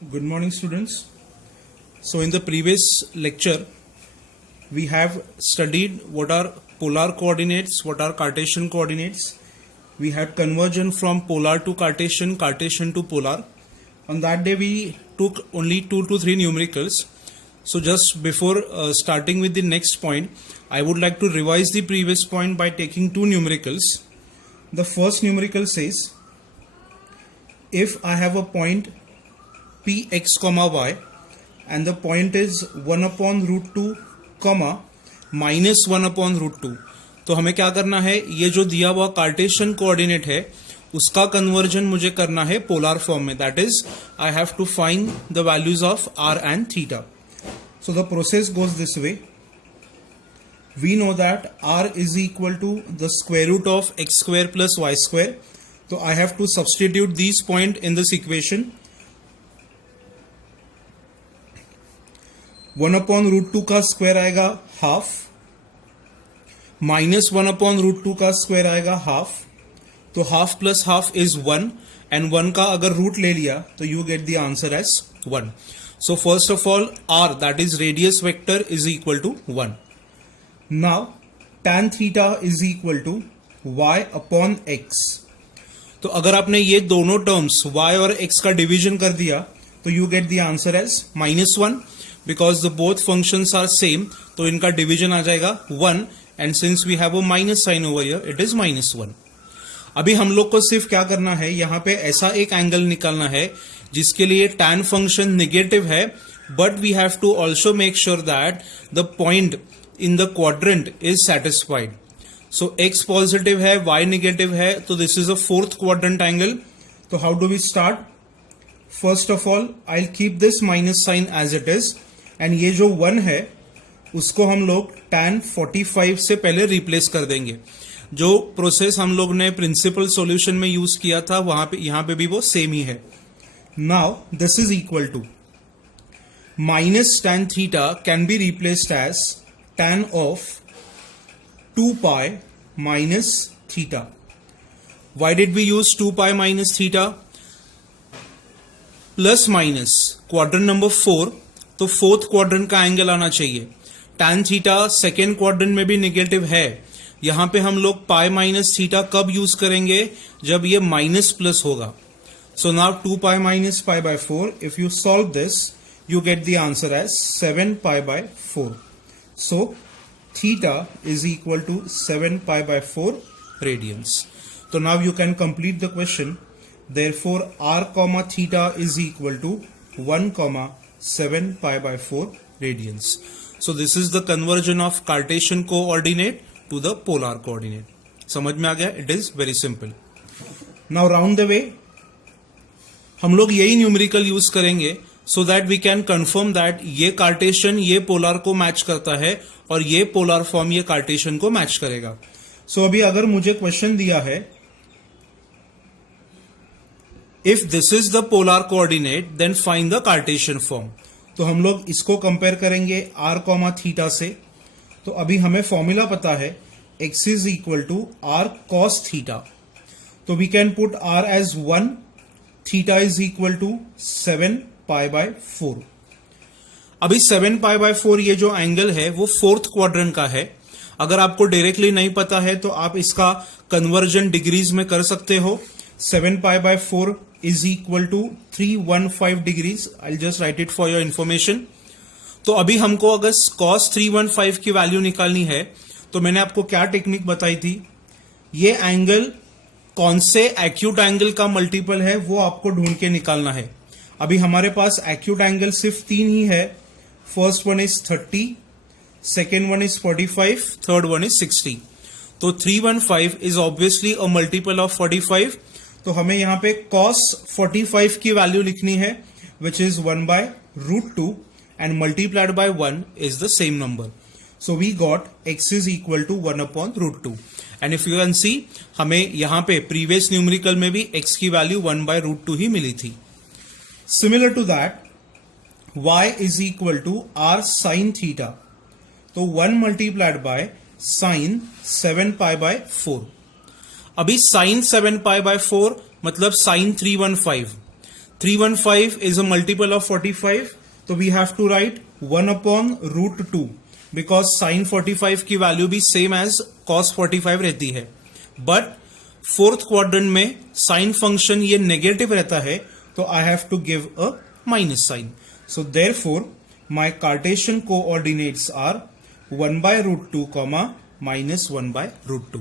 Good morning, students. So in the previous lecture, we have studied what are polar coordinates, what are Cartesian coordinates. We had conversion from polar to Cartesian, Cartesian to polar. On that day, we took only 2 to 3 numericals. So just before starting with the next point, I would like to revise the previous point by taking 2 numericals. The first numerical says, if I have a point px comma y and the point is 1 upon root 2 comma minus 1 upon root 2, तो हमें क्या करना है, ये जो दिया हुआ Cartesian coordinate है उसका कन्वर्जन मुझे करना है पोलर फॉर्म में. That is I have to find the values of r and theta. So the process goes this way. We know that r is equal to the square root of x square plus y square. तो I have to substitute this point in this equation. 1 upon root 2 का square आएगा half, minus 1 upon root 2 का square आएगा half. तो half plus half is 1 and 1 का अगर root ले लिया तो you get the answer as 1. So first of all r that is radius vector is equal to 1. Now tan theta is equal to y upon x. तो अगर आपने ये दोनों टर्म्स y और x का डिवीजन कर दिया तो you get the answer as -1. Because the both functions are same तो इनका डिवीजन आ जाएगा 1 and since we have a minus sign over here it is -1. अभी हम लोग को सिर्फ क्या करना है, यहां पे ऐसा एक एंगल निकालना है जिसके लिए tan फंक्शन नेगेटिव है, but we have to also make sure that the point in the quadrant is satisfied. So x positive है, y नेगेटिव है, तो this is a fourth quadrant angle. तो how do we start? First of all I will keep this minus sign as it is and ये जो 1 है उसको हम लोग tan 45 से पहले रिप्लेस कर देंगे. जो प्रोसेस हम लोग ने प्रिंसिपल सॉल्यूशन में यूज किया था वहां पे यहां पे भी वो सेम ही है. Now this is equal to minus tan theta can be replaced as tan of 2 pi minus theta. Why did we use 2 pi minus theta? Plus minus quadrant number 4, तो फोर्थ क्वाड्रेंट का angle आना चाहिए. tan theta second quadrant में भी negative है. यहां पे हम लोग पाई माइनस थीटा कब यूज करेंगे? जब ये माइनस प्लस होगा. So now 2 pi minus pi by 4. If you solve this you get the answer as 7 pi by 4. So theta is equal to 7 pi by 4 radians. तो now you can complete the question. Therefore r comma theta is equal to 1 comma 7 pi by 4 radians. So this is the conversion of Cartesian coordinate to the polar coordinate. समझ में आ गया? It is very simple. Now round the way हम लोग यही numerical use करेंगे so that we can confirm that ये Cartesian ये polar को मैच करता है और ये polar form ये Cartesian को मैच करेगा. So अभी अगर मुझे क्वेश्चन दिया है if this is the polar coordinate then find the Cartesian form, तो हम लोग इसको कंपेयर करेंगे r कॉमा थीटा से. तो अभी हमें फॉर्मूला पता है x is equal to r cos theta. तो we can put r as 1, theta is equal to 7 pi by 4. अभी 7 पाई बाय 4 ये जो एंगल है वो फोर्थ क्वाड्रेंट का है. अगर आपको डायरेक्टली नहीं पता है तो आप इसका कन्वर्जन डिग्रीज में कर सकते हो. 7 pi by 4 is equal to 315 degrees. I'll just write it for your information. तो अभी हमको अगर cos 315 की वैल्यू निकालनी है तो मैंने आपको क्या टेक्निक बताई थी, ये एंगल कौन से एक्यूट एंगल का मल्टीपल है वो आपको ढूंढ के निकालना है. अभी हमारे पास एक्यूट एंगल सिर्फ 3 ही है. First one is 30, second one is 45, third one is 60. तो 315 is obviously a multiple of 45. तो हमें यहां पे cos 45 की वैल्यू लिखनी है which is 1 by root 2 and multiplied by 1 is the same number. So we got x is equal to 1 upon root 2. And if you can see हमें यहां पे प्रीवियस न्यूमेरिकल में भी x की वैल्यू 1 बाय रूट 2 ही मिली थी. Similar to that y is equal to r sine theta. तो 1 multiplied by sine 7 pi by 4. अभी साइन 7 पाई बाय 4 मतलब sign 315. 315 is a multiple of 45, तो we have to write 1 upon root 2 because sin 45 की value भी same as cos 45 रहती है. But fourth quadrant में sine function ये नेगेटिव रहता है, तो I have to give a minus sign. So therefore my Cartesian coordinates are 1 by root 2 comma minus 1 by root 2.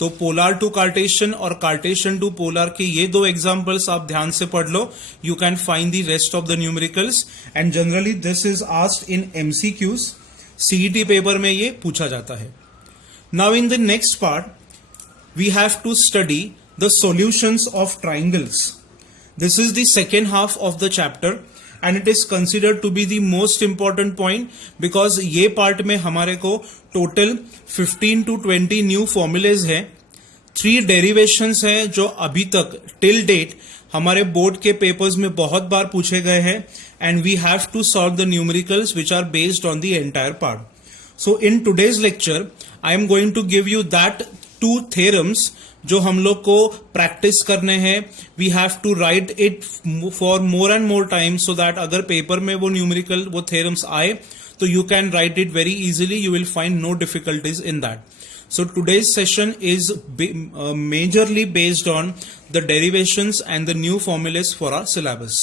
तो पोलार टू कार्टेशियन और Cartesian to polar के ये दो एग्जांपल्स आप ध्यान से पढ़ लो. You can find the rest of the numericals and generally this is asked in MCQs. CET paper में ये पूछा जाता है. Now in the next part we have to study the solutions of triangles. This is the second half of the chapter and it is considered to be the most important point because ये part में हमारे को total 15 to 20 new formulas हैं. 3 derivations हैं जो अभी तक till date हमारे बोर्ड के पेपर्स में बहुत बार पूछे गए हैं and we have to solve the numericals which are based on the entire part. So in today's lecture I am going to give you that 2 theorems जो हम लोग को प्रैक्टिस करने हैं. We have to write it for more and more time so that अगर paper में वो numerical वो थ्योरम्स आए तो you can write it very easily. You will find no difficulties in that. So today's session is majorly based on the derivations and the new formulas for our syllabus.